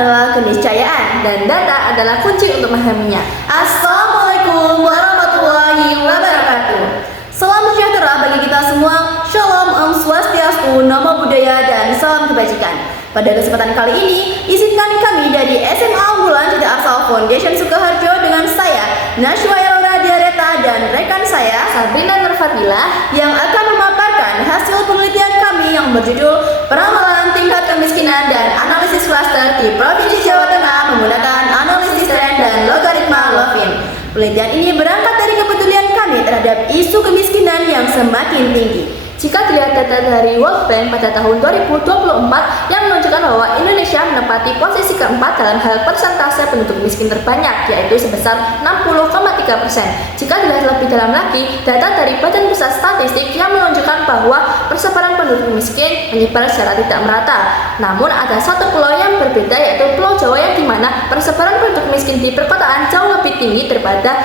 adalah keniscayaan dan data adalah kunci untuk memahaminya. Assalamualaikum warahmatullahi wabarakatuh. Salam sejahtera bagi kita semua. Shalom, Om Swastiastu, Namo Buddhaya, dan salam kebajikan. Pada kesempatan kali ini, izinkan kami dari SMA Unggulan Cita Arsal Foundation Sukoharjo dengan saya, Nashwa Elora Diareta, dan rekan saya, Sabrina Nurfadila, yang akan memaparkan hasil penelitian kami yang berjudul Peramalan Tingkat Kemiskinan dan Analisis Klaster di Provinsi Jawa Tengah menggunakan analisis tren dan logaritma Lovin. Penelitian ini berangkat dari kepedulian kami terhadap isu kemiskinan yang semakin tinggi. Jika dilihat data dari World Bank pada tahun 2024 yang menunjukkan bahwa Indonesia menempati posisi keempat dalam hal persentase penduduk miskin terbanyak, yaitu sebesar 60,3%. Jika dilihat lebih dalam lagi, data dari Badan Pusat Statistik yang menunjukkan bahwa persebaran penduduk miskin menyebar secara tidak merata. Namun ada satu pulau yang berbeda, yaitu Pulau Jawa, yang dimana persebaran penduduk miskin di perkotaan jauh lebih tinggi daripada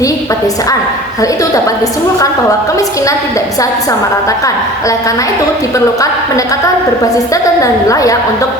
di pedesaan. Hal itu dapat disimpulkan bahwa kemiskinan tidak bisa disamaratakan. Oleh karena itu, diperlukan pendekatan berbasis data dan wilayah untuk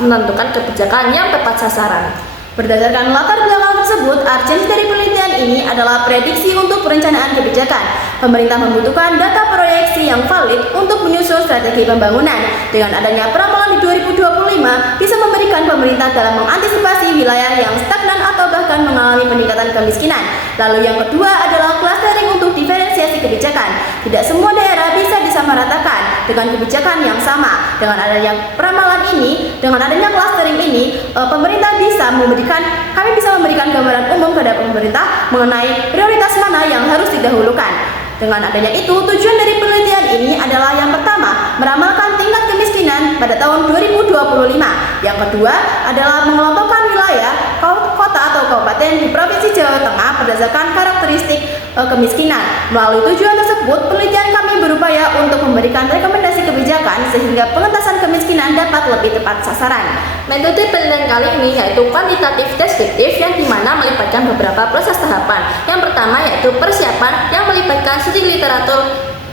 menentukan kebijakan yang tepat sasaran. Berdasarkan latar belakang tersebut, urgensi dari penelitian ini adalah prediksi untuk perencanaan kebijakan. Pemerintah membutuhkan data proyeksi yang valid untuk menyusun strategi pembangunan. Dengan adanya peramalan di 2025, bisa memberikan pemerintah dalam mengantisipasi wilayah yang stagnan atau bahkan mengalami peningkatan kemiskinan. Lalu yang kedua adalah clustering untuk diferensiasi kebijakan. Tidak semua daerah bisa disamaratakan dengan kebijakan yang sama. Dengan adanya peramalan ini, dengan adanya clustering ini, pemerintah bisa kami bisa memberikan gambaran umum kepada pemerintah mengenai prioritas mana yang harus didahulukan. Dengan adanya itu, tujuan dari penelitian ini adalah yang pertama, meramalkan tingkat kemiskinan pada tahun 2025. Yang kedua adalah mengelompokkan wilayah, kota atau kabupaten di Provinsi Jawa Tengah berdasarkan karakteristik kemiskinan. Melalui tujuan tersebut, penelitian kami berupaya untuk memberikan rekomendasi kebijakan sehingga pengentasan kemiskinan dapat lebih tepat sasaran. Metode penelitian kali ini yaitu kuantitatif deskriptif, yang dimana melibatkan beberapa proses tahapan. Yang pertama yaitu persiapan, yang melibatkan studi literatur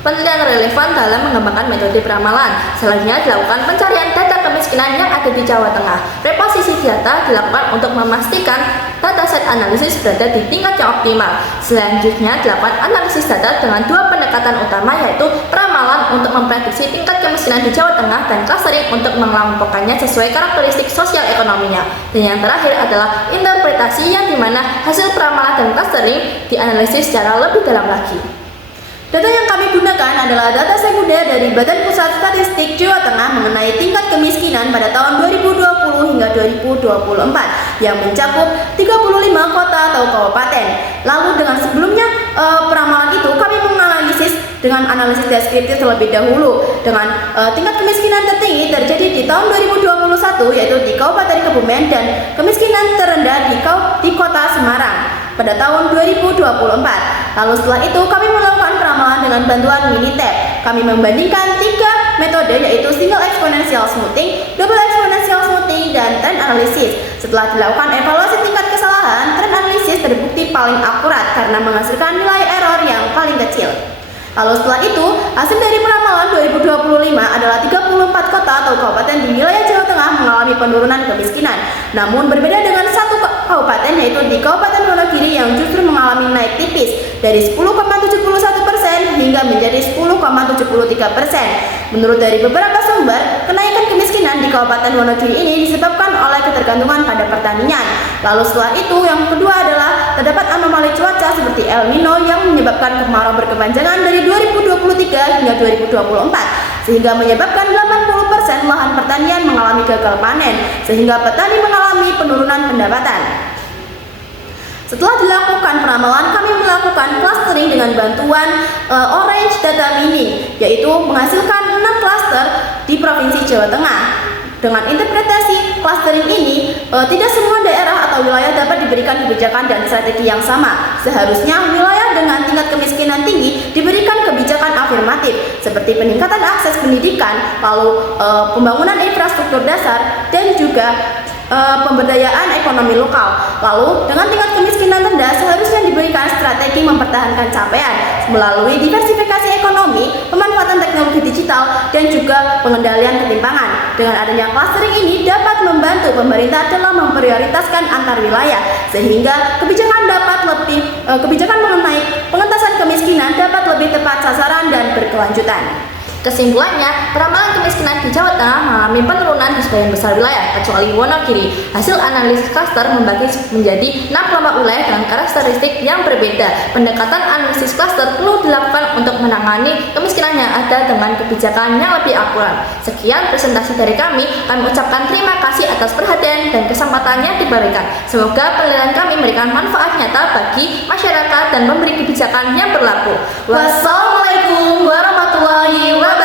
penelitian relevan dalam mengembangkan metode peramalan. Selanjutnya dilakukan pencarian data kemiskinan yang ada di Jawa Tengah. Reposisi data dilakukan untuk memastikan dataset analisis berada di tingkat yang optimal. Selanjutnya dilakukan analisis data dengan dua pendekatan utama, yaitu peramalan untuk memprediksi tingkat kemiskinan di Jawa Tengah dan clustering untuk mengelompokkannya sesuai karakteristik sosial ekonominya. Dan yang terakhir adalah interpretasi, yang dimana hasil peramalan dan clustering dianalisis secara lebih dalam lagi. Data yang kami gunakan adalah data sekunder dari Badan Pusat Statistik Jawa Tengah mengenai tingkat kemiskinan pada tahun 2020 hingga 2024 yang mencakup 35 kota atau kabupaten. Lalu dengan sebelumnya peramalan itu kami menganalisis dengan analisis deskriptif terlebih dahulu. Dengan tingkat kemiskinan tertinggi terjadi di tahun 2021, yaitu di Kabupaten Kebumen, dan kemiskinan terendah di Kota Semarang pada tahun 2024. Lalu setelah itu kami melakukan peramalan dengan bantuan Minitab. Kami membandingkan 3 metode, yaitu single exponential smoothing, double exponential smoothing, dan trend analysis. Setelah dilakukan evaluasi tingkat kesalahan, trend analysis terbukti paling akurat karena menghasilkan nilai error yang paling kecil. Lalu setelah itu, hasil dari peramalan 2025 adalah 34 kota atau kabupaten di wilayah Jawa Tengah mengalami penurunan kemiskinan. Namun berbeda dengan satu kabupaten, yaitu di Kabupaten Wonogiri yang justru mengalami naik tipis dari 10,71% hingga menjadi 10,73%. Menurut dari beberapa sumber, kenaikan kemiskinan di Kabupaten Wonogiri ini disebabkan oleh ketergantungan pada pertanian. Lalu setelah itu, yang kedua adalah terdapat anomali cuaca seperti El Nino yang menyebabkan kemarau berkepanjangan dari 2023 hingga 2024, sehingga menyebabkan 80% lahan pertanian mengalami gagal panen, sehingga petani mengalami penurunan pendapatan. Setelah dilakukan peramalan, kami melakukan clustering dengan bantuan Orange Data Mining, yaitu menghasilkan 6 cluster di Provinsi Jawa Tengah. Dengan interpretasi clustering ini, tidak semua daerah atau wilayah dapat diberikan kebijakan dan strategi yang sama. Seharusnya wilayah dengan tingkat kemiskinan tinggi diberikan kebijakan afirmatif, seperti peningkatan akses pendidikan, lalu pembangunan infrastruktur dasar, dan juga pemberdayaan ekonomi lokal. Lalu dengan tingkat kemiskinan rendah seharusnya diberikan strategi mempertahankan capaian melalui diversifikasi ekonomi, pemanfaatan teknologi digital, dan juga pengendalian ketimpangan. Dengan adanya clustering ini dapat membantu pemerintah dalam memprioritaskan antar wilayah sehingga kebijakan mengenai pengentasan kemiskinan dapat lebih tepat sasaran dan berkelanjutan. Kesimpulannya, peramalan kemiskinan di Jawa Tengah mengalami penurunan di sebagian besar wilayah, kecuali Wonogiri. Hasil analisis klaster membagi menjadi 6 kelompok wilayah dengan karakteristik yang berbeda. Pendekatan analisis klaster perlu dilakukan untuk menangani kemiskinan yang ada dengan kebijakan yang lebih akurat. Sekian presentasi dari kami. Kami ucapkan terima kasih atas perhatian dan kesempatan yang diberikan. Semoga penilaian kami memberikan manfaat nyata bagi masyarakat dan memberi kebijakan yang berlaku. Wassalamualaikum warahmatullahi wabarakatuh.